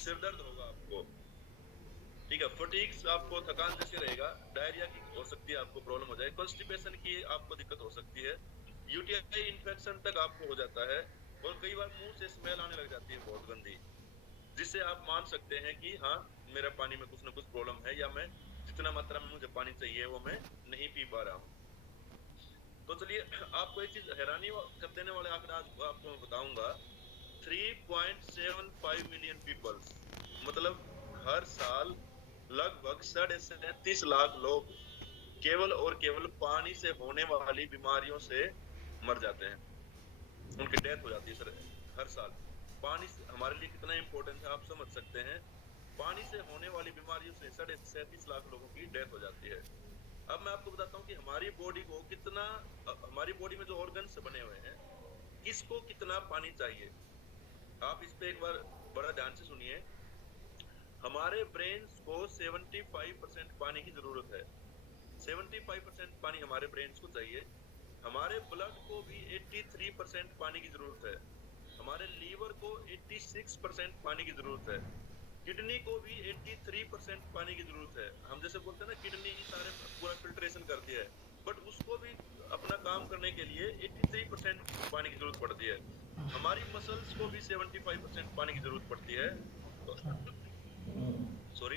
सिर दर्द होगा आपको, ठीक है, फटीग्स आपको थकान जैसे रहेगा, डायरिया की हो सकती है आपको प्रॉब्लम हो जाए, कॉन्स्टिपेशन की आपको दिक्कत हो सकती है, यूटीआई इन्फेक्शन तक आपको हो जाता है, और कई बार मुंह से स्मेल आने लग जाती है बहुत गंदी, जिससे आप मान सकते हैं कि हाँ मेरा पानी में कुछ ना कुछ प्रॉब्लम है, या मैं जितना मात्रा में मुझे पानी चाहिए वो मैं नहीं पी पा रहा हूँ। तो चलिए आपको एक चीज हैरानी कर देने वाले आंकड़ा आज आपको मैं बताऊंगा। 3.75 मिलियन पीपल्स, मतलब हर साल लगभग 37.5 लाख लोग केवल और केवल पानी से होने वाली बीमारियों से मर जाते हैं, उनकी डेथ हो जाती है सर हर साल। पानी हमारे लिए कितना इंपॉर्टेंट है आप समझ सकते हैं। पानी से होने वाली बीमारियों से 37.5 लाख लोगों की डेथ हो जाती है। अब मैं आपको बताता हूँ कि हमारी बॉडी को कितना, हमारी बॉडी में जो ऑर्गन्स बने हुए हैं, किसको कितना पानी चाहिए। आप इस पे एक बार बड़ा ध्यान से सुनिए। हमारे ब्रेन्स को 75% पानी की जरूरत है, 75% पानी हमारे ब्रेन्स को चाहिए। हमारे ब्लड को भी 83% पानी की जरूरत है। हमारे लीवर को 86% पानी की जरूरत है। किडनी को भी 83% पानी की जरूरत है। हम जैसे बोलते हैं ना किडनी सारे पूरा फिल्ट्रेशन करती है, बट उसको भी अपना काम करने के लिए 83% पानी की जरूरत पड़ती है। हमारी मसल्स को भी 75% पानी की जरूरत पड़ती है। सॉरी,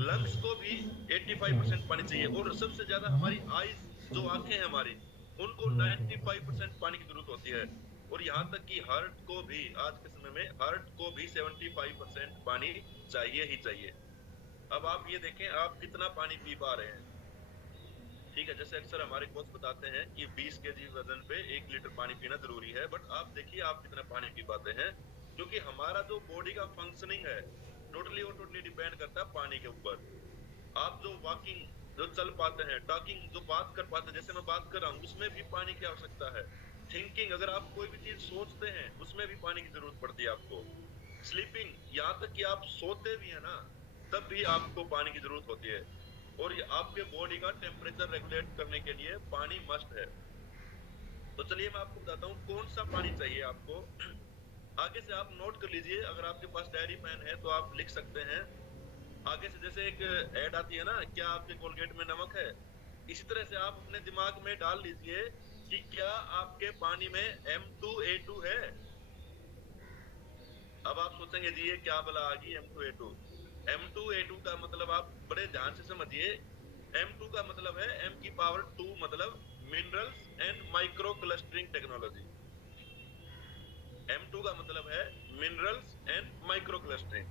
लंग्स को भी 85% पानी चाहिए, और सबसे ज्यादा हमारी आईज, जो आंखें हैं हमारी, उनको 95% पानी की जरूरत होती है। और यहाँ तक कि हार्ट को भी, आज के समय में हार्ट को भी 75% पानी चाहिए ही चाहिए। अब आप ये देखें आप कितना पानी पी पा रहे हैं। ठीक है, जैसे अक्सर हमारे कोच बताते हैं कि 20 केजी वजन पे 1 लीटर पानी पीना जरूरी है, बट आप देखिए आप कितना पानी पी पाते हैं, क्योंकि हमारा जो बॉडी का फंक्शनिंग है टोटली और टोटली डिपेंड करता है पानी के ऊपर। आप जो वॉकिंग, जो चल पाते हैं, टॉकिंग जो बात कर पाते हैं, जैसे मैं बात कर रहा हूँ, उसमें भी पानी की आवश्यकता है। थिंकिंग, अगर आप कोई भी चीज सोचते हैं उसमें भी पानी की जरूरत पड़ती है आपको। स्लीपिंग, यहाँ तक कि आप सोते भी है ना, तब भी आपको पानी की जरूरत होती है। और ये आपके बॉडी का टेम्परेचर रेगुलेट करने के लिए पानी मस्ट है। तो चलिए मैं आपको बताता हूँ कौन सा पानी चाहिए आपको। आगे से आप नोट कर लीजिए, अगर आपके पास डायरी पेन है तो आप लिख सकते हैं। आगे से जैसे एक ऐड आती है ना, क्या आपके कोलगेट में नमक है, इसी तरह से आप अपने दिमाग में डाल लीजिए कि क्या आपके पानी में M2A2 है। अब आप सोचेंगे जी ये क्या बला आ गई M2A2। M2A2 का मतलब आप बड़े ध्यान से समझिए। M2 का मतलब है M की पावर 2, मतलब minerals and micro clustering technology. M2 का मतलब है मिनरल्स एंड माइक्रो क्लस्टरिंग,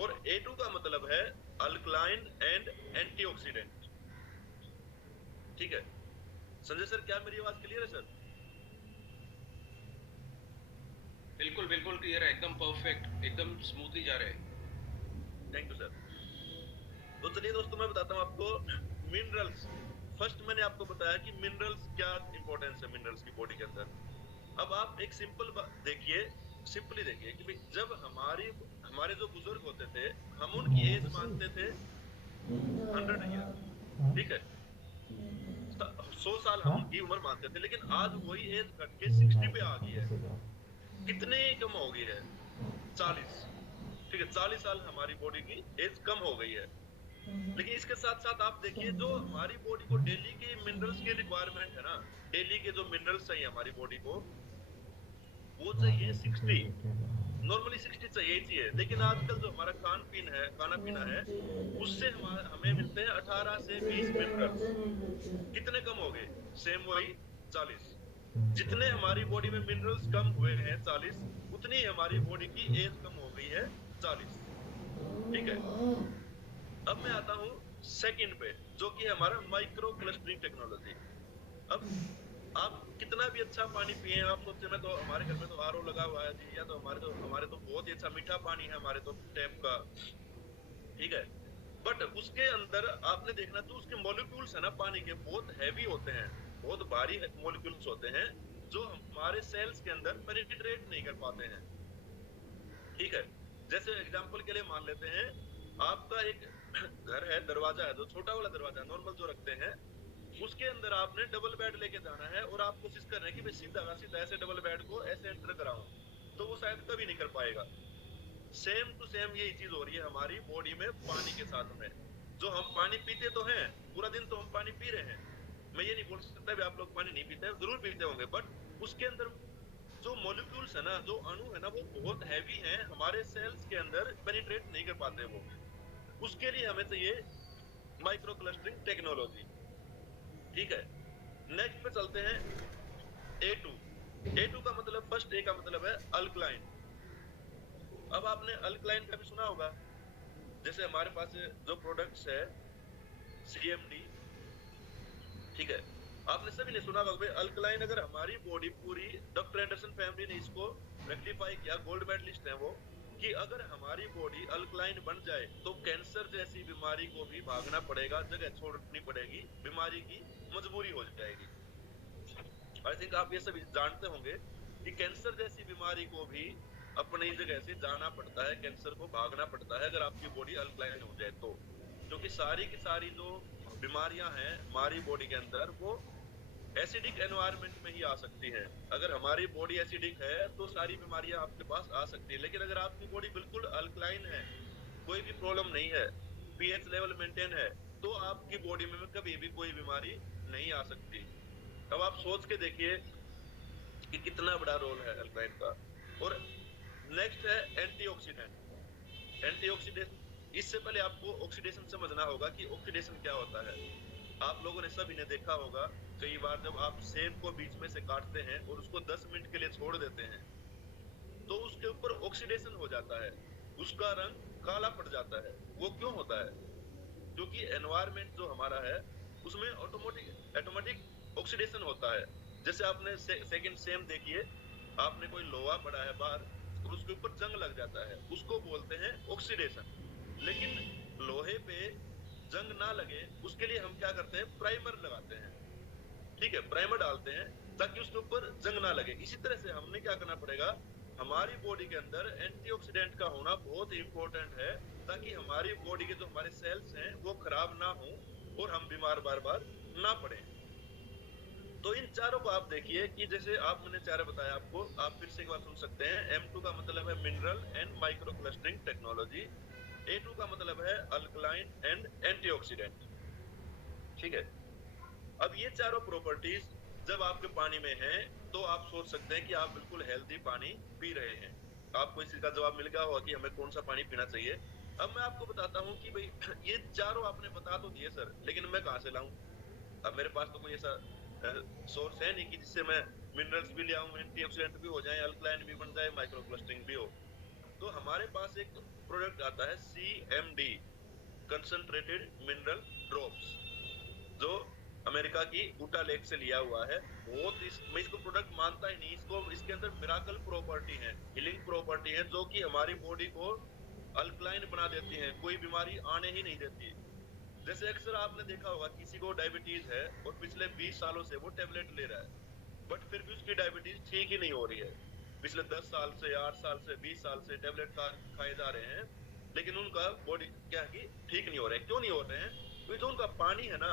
और A2 का मतलब है अल्कलाइन एंड एंटीऑक्सीडेंट। ठीक है संजय सर, क्या मेरी आवाज क्लियर है सर? बिल्कुल बिल्कुल क्लियर है, एकदम परफेक्ट, एकदम स्मूथली जा रहे हैं। Thank you sir. तो चलिए दोस्तों मैं बताता हूँ आपको मिनरल्स। फर्स्ट मैंने आपको बताया कि मिनरल्स क्या इंपॉर्टेंस है मिनरल्स की बॉडी के अंदर। अब आप एक सिंपल देखिए, सिंपली देखिए कि भाई जब हमारी, हमारे जो बुजुर्ग होते थे, हम उनकी एज मानते थे 100 ईयर, ठीक है, 100 साल हम उनकी उम्र मानते थे, लेकिन आज वही एज घट के 60 पे आ गई है। कितने कम हो गई है? 40। ठीक है, 40 साल हमारी बॉडी की एज कम हो गई है। लेकिन इसके साथ साथ आप देखिए जो हमारी बॉडी को डेली की मिनरल्स की रिक्वायरमेंट है ना, डेली के जो मिनरल्स चाहिए हमारी बॉडी को, वो चाहिए 60। नॉर्मली 60 चाहिए ही चाहिए, लेकिन आजकल जो हमारा खान पीन है, खाना पीना है, उससे हमें मिलते हैं 18 से 20 मिनरल्स। कितने कम हो गए? सेम वही 40। जितने हमारी बॉडी में मिनरल्स कम हुए हैं 40, उतनी हमारी बॉडी की एज कम हो गई है 40। ठीक है, अब मैं आता हूं सेकंड पे, जो कि हमारा माइक्रो क्लस्टरिंग टेक्नोलॉजी। अब आप कितना भी अच्छा पानी पिए, आप सोचते मैं तो, हमारे घर में तो आरओ लगा हुआ है जी, या तो हमारे तो बहुत ही अच्छा मीठा पानी है हमारे तो टैप का, ठीक है, बट उसके अंदर आपने देखना तो उसके मॉलिक्यूल्स है ना पानी के, बहुत हैवी होते हैं, बहुत भारी मॉलिक्यूल्स होते हैं, जो हमारे सेल्स के अंदर पेनिट्रेट नहीं कर पाते हैं। ठीक है, जैसे एग्जांपल के लिए मान लेते हैं, आपका एक घर है, दरवाजा है, जो छोटा वाला दरवाजा नॉर्मल जो रखते हैं, उसके अंदर आपने डबल बेड लेके जाना है, और आप कोशिश कर रहे हैं कि मैं सीधा का सीधा ऐसे डबल बेड को ऐसे एंटर कराऊं, तो वो शायद कभी नहीं कर पाएगा। सेम टू सेम यही चीज हो रही है हमारी बॉडी में पानी के साथ में। जो हम पानी पीते तो हैं, पूरा दिन तो हम पानी पी रहे हैं, मैं ये नहीं बोल सकता भी आप लोग पानी नहीं पीते हैं, जरूर पीते होंगे, बट उसके अंदर जो मॉलिक्यूल्स है ना, जो अणु है ना, वो बहुत हैवी हैं, हमारे सेल्स के अंदर पेनिट्रेट नहीं कर पाते वो। उसके लिए हमें चाहिए माइक्रो क्लस्टरिंग टेक्नोलॉजी। ठीक है, नेक्स्ट पे चलते हैं A2। A2 का मतलब, फर्स्ट A का मतलब है अल्कलाइन। अब आपने अल्कलाइन का भी सुना होगा, जैसे हमारे पास जो प्रोडक्ट्स है CMD, ठीक है, आपने सभी ने सुना होगा अल्कलाइन। अगर हमारी बॉडी पूरी, डॉक्टर एंडरसन फैमिली ने इसको रेक्टिफाई किया, गोल्ड मेडलिस्ट है वो, कि अगर हमारी बॉडी अल्कलाइन बन जाए तो कैंसर जैसी बीमारी को भी भागना पड़ेगा, जगह छोड़नी पड़ेगी, बीमारी की मजबूरी हो जाएगी। आई थिंक आप ये सब जानते होंगे कि कैंसर जैसी बीमारी को भी अपनी जगह से जाना पड़ता है, कैंसर को भागना पड़ता है अगर आपकी बॉडी अल्कलाइन हो जाए तो। क्योंकि सारी की सारी जो बीमारियां हैं हमारी बॉडी के अंदर, वो एसिडिक एनवायरनमेंट में ही आ सकती हैं। अगर हमारी बॉडी एसिडिक है तो सारी बीमारियां आपके पास आ सकती है, लेकिन अगर आपकी बॉडी बिल्कुल अल्कलाइन है, कोई भी प्रॉब्लम नहीं है, पीएच लेवल मेंटेन है, तो आपकी बॉडी में कभी भी कोई बीमारी नहीं आ सकती। अब आप सोच के देखिए कि कितना बड़ा रोल है अल्कलाइन का। और नेक्स्ट है एंटीऑक्सीडेंट। एंटीऑक्सीडेंट, इससे पहले आपको ऑक्सीडेशन समझना होगा कि ऑक्सीडेशन क्या होता है। आप लोगों ने, सभी ने देखा होगा, कई बार जब आप सेब को बीच में से काटते हैं और उसको 10 मिनट के लिए छोड़ देते हैं तो उसके ऊपर ऑक्सीडेशन हो जाता है, उसका रंग काला पड़ जाता है। वो क्यों होता है? क्योंकि एनवायरनमेंट जो हमारा है उसमें ऑटोमेटिक ऑटोमेटिक ऑक्सीडेशन होता है। जैसे आपने सेकंड सेम देखिए, आपने कोई लोहा पड़ा है बाहर और उसके ऊपर जंग लग जाता है, उसको बोलते हैं ऑक्सीडेशन। लेकिन लोहे पे जंग ना लगे उसके लिए हम क्या करते हैं, प्राइमर लगाते हैं। ठीक है, प्राइमर डालते हैं ताकि उसके ऊपर जंग ना लगे। इसी तरह से हमने क्या करना पड़ेगा, हमारी बॉडी के अंदर एंटीऑक्सीडेंट का होना बहुत इंपॉर्टेंट है, ताकि हमारी बॉडी के जो हमारे सेल्स हैं वो खराब ना हो और हम बीमार बार बार ना पड़े। तो इन चारों को आप देखिए कि जैसे आप, मैंने चारों बताया आपको, आप फिर से एक बार सुन सकते हैं। M2 का मतलब है mineral and micro clustering technology. A2 का मतलब है अल्कलाइन एंड एंटीऑक्सीडेंट। ठीक है, अब ये चारों प्रॉपर्टीज जब आपके पानी में हैं तो आप सोच सकते हैं कि आप बिल्कुल हेल्दी पानी पी रहे हैं। आपको इसी का जवाब मिल गया होगा कि हमें कौन सा पानी पीना चाहिए। अब मैं आपको बताता हूँ कि भाई ये चारों आपने बता तो दिए सर, लेकिन मैं कहाँ से लाऊं? अब मेरे पास तो कोई ऐसा सोर्स है नहीं कि जिससे मैं मिनरल्स भी ले आऊं, एंटीऑक्सीडेंट भी हो जाए, अल्कलाइन भी बन जाए, माइक्रो क्लस्टरिंग भी हो। तो हमारे पास एक प्रोडक्ट आता है CMD, कंसंट्रेटेड मिनरल ड्रॉप्स, जो अमेरिका की उटा लेक से लिया हुआ है। बहुत मैं इसको प्रोडक्ट मानता ही नहीं, इसको, इसके अंदर मिराकल प्रॉपर्टी है, हीलिंग प्रॉपर्टी है, जो कि हमारी बॉडी को अल्कलाइन बना देती है, कोई बीमारी आने ही नहीं देती। जैसे अक्सर आपने देखा होगा किसी को डायबिटीज है और पिछले 20 सालों से वो टेबलेट ले रहा है, बट फिर भी उसकी डायबिटीज ठीक ही नहीं हो रही है। पिछले 10 साल से, 8 साल से, 20 साल से टेबलेट खाए जा रहे हैं, लेकिन उनका बॉडी क्या है कि ठीक नहीं हो रहे हैं। क्यों नहीं हो रहे हैं? क्योंकि जो उनका पानी है ना,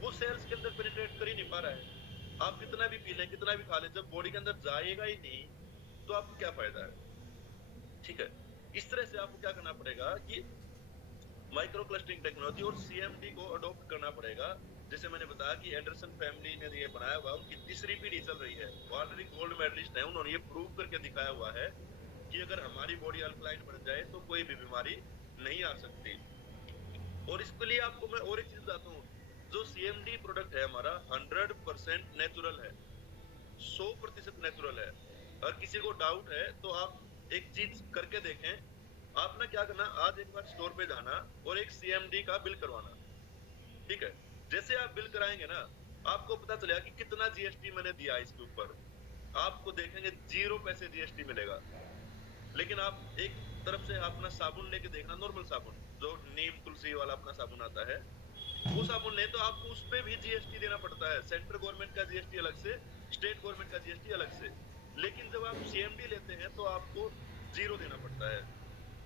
वो सेल्स के अंदर पेनिट्रेट कर ही नहीं पा रहा है। आप कितना भी पी लें, कितना भी खा लें, जब बॉडी के अंदर जाएगा ही नहीं तो आपको क्या फायदा है? ठीक है, इस तरह से आपको क्या करना पड़ेगा कि माइक्रो क्लस्टरिंग टेक्नोलॉजी और CMD को अडॉप्ट करना पड़ेगा। जैसे मैंने बताया कि एंडरसन फैमिली ने ये बनाया हुआ, उनकी तीसरी पीढ़ी चल रही है, वो ऑलरेडी गोल्ड मेडलिस्ट है, उन्होंने ये प्रूव करके दिखाया हुआ है कि अगर हमारी बॉडी अल्कलाइन बन जाए तो कोई भी बीमारी नहीं आ सकती। और इसके लिए आपको मैं और एक चीज बताता हूँ, जो CMD प्रोडक्ट है हमारा 100% नेचुरल है, 100% नेचुरल है। अगर किसी को डाउट है तो आप एक चीज करके देखें। आप ना क्या करना, आज एक बार स्टोर पे जाना और एक CMD का बिल करवाना। ठीक है, जैसे आप बिल कराएंगे ना, आपको पता चलेगा कि कितना GST मैंने दिया है इसके ऊपर। आपको देखेंगे 0 पैसे GST मिलेगा। लेकिन आप एक तरफ से अपना साबुन लेके देखना, नॉर्मल साबुन जो नीम तुलसी वाला अपना साबुन आता है, वो साबुन ले तो आपको उस पे भी GST देना पड़ता है। सेंट्रल गवर्नमेंट का GST अलग से, स्टेट गवर्नमेंट का GST अलग से। लेकिन जब आप CMD लेते हैं तो आपको 0 देना पड़ता है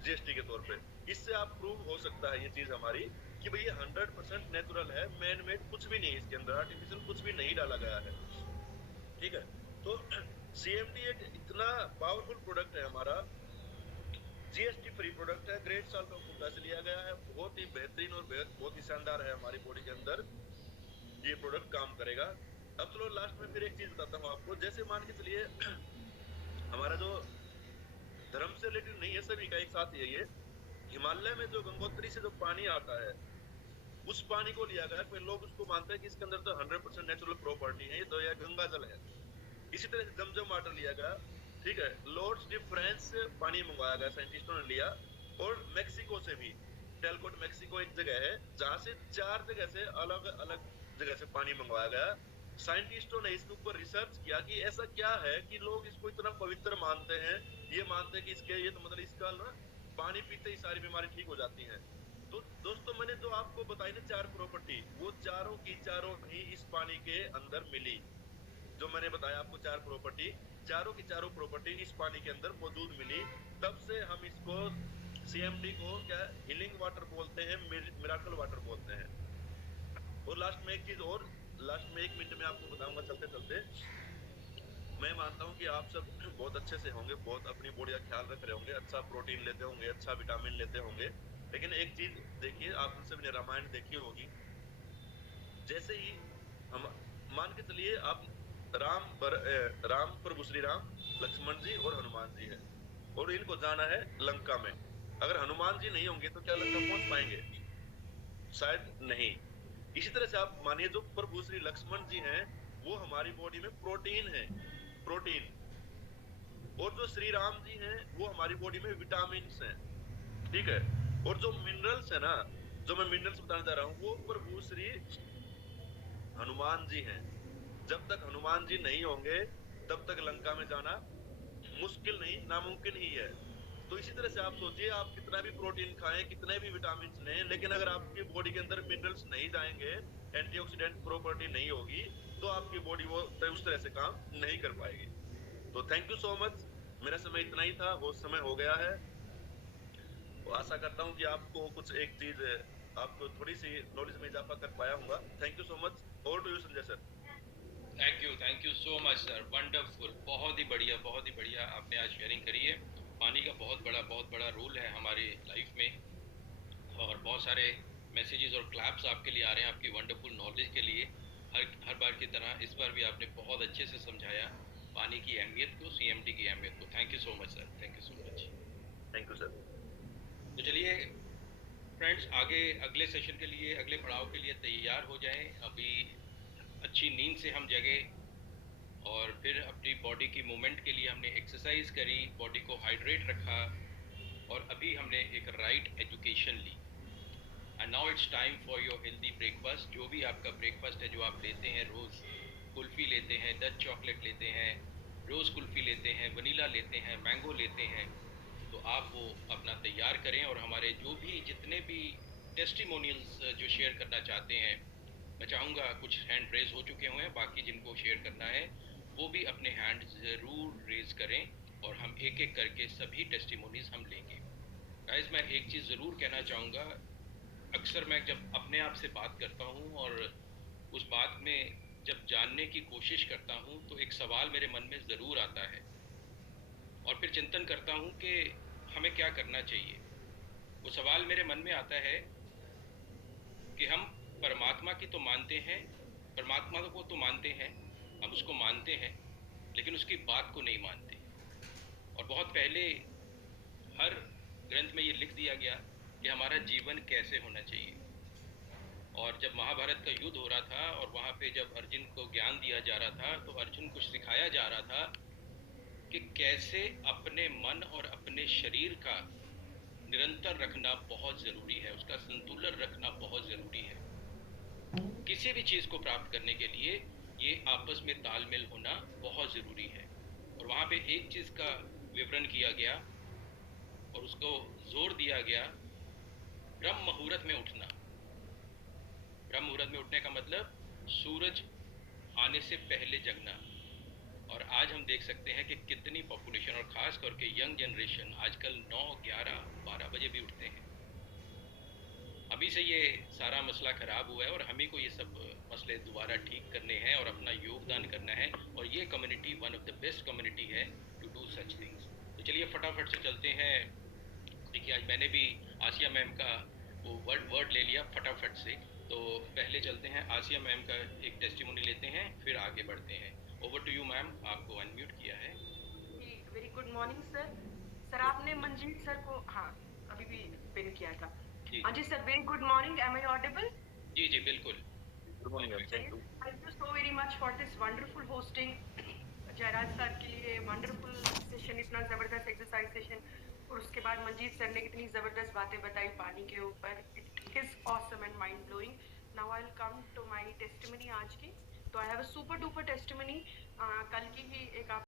GST के तौर पे। इससे आप प्रूव हो सकता है ये चीज हमारी कि भैया 100% नेचुरल है, मैन मेड कुछ भी नहीं है इसके अंदर, आर्टिफिशियल कुछ भी नहीं डाला गया है। ठीक है, तो CMD एक इतना पावरफुल प्रोडक्ट है हमारा, जीएसटी फ्री प्रोडक्ट है, ग्रेट साल्ट ऑफ कुंडा से लिया गया है, बहुत ही बेहतरीन और बहुत ही शानदार है हमारी बॉडी के अंदर, ये प्रोडक्ट काम करेगा। अब चलो लास्ट में फिर एक चीज बताता हूँ आपको, जैसे मान के चलिए हमारा जो धर्म से रिलेटेड नहीं है, सभी का एक साथ ही है ये, हिमालय में जो गंगोत्री से जो पानी आता है, उस पानी को लिया गया, फिर लोग उसको मानते हैं कि इसके अंदर तो 100% नेचुरल प्रॉपर्टी है, ये तो यह गंगा जल है। इसी तरह से जमजम वाटर लिया गया, ठीक है, लॉर्ड्स डी फ्रांस से पानी मंगवाया गया, साइंटिस्टों ने लिया, और मेक्सिको से भी, टेलकोट मेक्सिको एक जगह है जहां से 4 जगह से अलग अलग जगह से पानी मंगवाया गया। साइंटिस्टों ने इसके ऊपर रिसर्च किया कि ऐसा क्या है कि लोग इसको इतना पवित्र मानते हैं, ये मानते हैं कि इसके ये तो मतलब इसका ना पानी पीते ही सारी बीमारी ठीक हो जाती है। तो दोस्तों मैंने जो आपको बताई ना 4 प्रॉपर्टी, वो चारों की चारों ही इस पानी के अंदर मिली। जो मैंने बताया आपको 4 प्रॉपर्टी, चारों की चारों प्रॉपर्टी इस पानी के अंदर मौजूद मिली। तब से हम इसको सीएमडी को क्या हीलिंग वाटर बोलते हैं, मिराकल वाटर बोलते हैं। और लास्ट में एक चीज और, लास्ट में 1 मिनट में आपको बताऊंगा चलते चलते, मैं मानता हूं कि आप सब बहुत अच्छे से होंगे, बहुत अपनी बॉडी का ख्याल रख रहे होंगे, अच्छा प्रोटीन लेते होंगे, अच्छा विटामिन लेते होंगे। लेकिन एक चीज देखिए, आप सबने रामायण देखी होगी, जैसे ही हम मान के चलिए आप राम प्रभु श्री राम, लक्ष्मण जी और हनुमान जी है, और इनको जाना है लंका में। अगर हनुमान जी नहीं होंगे तो क्या लंका पहुंच पाएंगे? शायद नहीं। इसी तरह से आप मानिए जो प्रभु श्री लक्ष्मण जी हैं, वो हमारी बॉडी में प्रोटीन है, प्रोटीन। और जो श्री राम जी हैं, वो हमारी बॉडी में विटामिन हैं, ठीक है। और जो मिनरल्स है ना, जो मैं मिनरल्स बताने जा रहा हूँ, वो प्रभु श्री हनुमान जी हैं। जब तक हनुमान जी नहीं होंगे तब तक लंका में जाना मुश्किल नहीं, नामुमकिन ही है। तो इसी तरह से आप सोचिए, आप कितना भी प्रोटीन खाएं, कितने भी विटामिन लें, लेकिन अगर आपकी बॉडी के अंदर मिनरल्स नहीं जाएंगे, एंटीऑक्सीडेंट प्रॉपर्टी नहीं होगी, तो आपकी बॉडी वो उस तरह से काम नहीं कर पाएगी। तो थैंक यू सो मच, मेरा समय इतना ही था, वो समय हो गया है। तो आशा करता हूँ कि आपको कुछ एक चीज, आपको थोड़ी सी नॉलेज में इजाफा कर पाया हूँ। Thank you so much. Over to you Sanjay sir. Thank you so much sir, wonderful, बहुत ही बढ़िया आपने आज शेयरिंग करी है। पानी का बहुत बड़ा रोल है हमारी लाइफ में, और बहुत सारे मैसेजेस और क्लैप्स आपके लिए आ रहे हैं आपकी वंडरफुल नॉलेज के लिए। हर बार की तरह इस बार भी आपने बहुत अच्छे से समझाया पानी की अहमियत को, सीएमडी की अहमियत को। Thank you so much sir, thank you so much. Thank you sir. तो चलिए फ्रेंड्स, आगे अगले सेशन के लिए, अगले पड़ाव के लिए तैयार हो जाएं। अभी अच्छी नींद से हम जगे, और फिर अपनी बॉडी की मूवमेंट के लिए हमने एक्सरसाइज करी, बॉडी को हाइड्रेट रखा, और अभी हमने एक राइट एजुकेशन ली। And now it's time for your healthy breakfast. जो भी आपका ब्रेकफास्ट है, जो आप लेते हैं रोज़, कुल्फ़ी लेते हैं, डच चॉकलेट लेते हैं, रोज़ कुल्फ़ी लेते हैं, वनीला लेते हैं, मैंगो लेते हैं, तो आप वो अपना तैयार करें। और हमारे जो भी जितने भी टेस्टिमोनियल्स जो शेयर करना चाहते हैं, मैं चाहूँगा, कुछ हैंड रेज हो चुके हुए हैं, बाकी जिनको शेयर करना है वो भी अपने हैंड ज़रूर रेज करें, और हम एक एक करके सभी टेस्टिमोनीज हम लेंगे। गाइस, मैं एक चीज़ ज़रूर कहना चाहूँगा, अक्सर मैं जब अपने आप से बात करता हूँ और उस बात में जब जानने की कोशिश करता हूँ, तो एक सवाल मेरे मन में ज़रूर आता है, और फिर चिंतन करता हूँ कि हमें क्या करना चाहिए। वो सवाल मेरे मन में आता है कि हम परमात्मा की तो मानते हैं, परमात्मा को तो मानते हैं, हम उसको मानते हैं, लेकिन उसकी बात को नहीं मानते। और बहुत पहले हर ग्रंथ में ये लिख दिया गया कि हमारा जीवन कैसे होना चाहिए। और जब महाभारत का युद्ध हो रहा था, और वहाँ पे जब अर्जुन को ज्ञान दिया जा रहा था, तो अर्जुन को सिखाया जा रहा था कि कैसे अपने मन और अपने शरीर का निरंतर रखना बहुत ज़रूरी है, उसका संतुलन रखना बहुत ज़रूरी है। किसी भी चीज़ को प्राप्त करने के लिए ये आपस में तालमेल होना बहुत ज़रूरी है। और वहाँ पे एक चीज़ का विवरण किया गया और उसको जोर दिया गया, ब्रह्म मुहूर्त में उठना। ब्रह्म मुहूर्त में उठने का मतलब सूरज आने से पहले जगना। और आज हम देख सकते हैं कि कितनी पॉपुलेशन, और ख़ास करके यंग जनरेशन, आजकल 9, 11, 12 बजे भी उठते हैं। अभी से ये सारा मसला ख़राब हुआ है, और हम ही को ये सब मसले दोबारा ठीक करने हैं और अपना योगदान करना है। और ये community one of the best community है टू डू सच थिंग्स। तो चलिए फटाफट से चलते हैं कि आज मैंने भी आसिया मैम का वो वर्ड ले लिया फटाफट से। तो पहले चलते हैं आसिया मैम का एक टेस्टिमोनी लेते हैं, फिर आगे बढ़ते हैं। ओवर टू यू मैम, आपको अनम्यूट किया है। जी, very good morning sir. Sir आपने मंजीत सर को हाँ अभी भी पिन किया था। जी हाँ जी sir, very good morning, am I audible? जी जी बिल्कुल। Good morning ma'am, perfect. Thank you. Thank you so very much for this wonderful hosting. Jayraj sir के लिए वंडरफुल सेशन, इतना ज़बरदस्त एक्सरसाइज सेशन, और उसके बाद मंजीत सर ने कितनी ज़बरदस्त बातें बताई पानी के ऊपर। It is awesome and mind blowing. Now I will come to my testimony आज की। तो I have a super duper testimony. कल की ही एक आप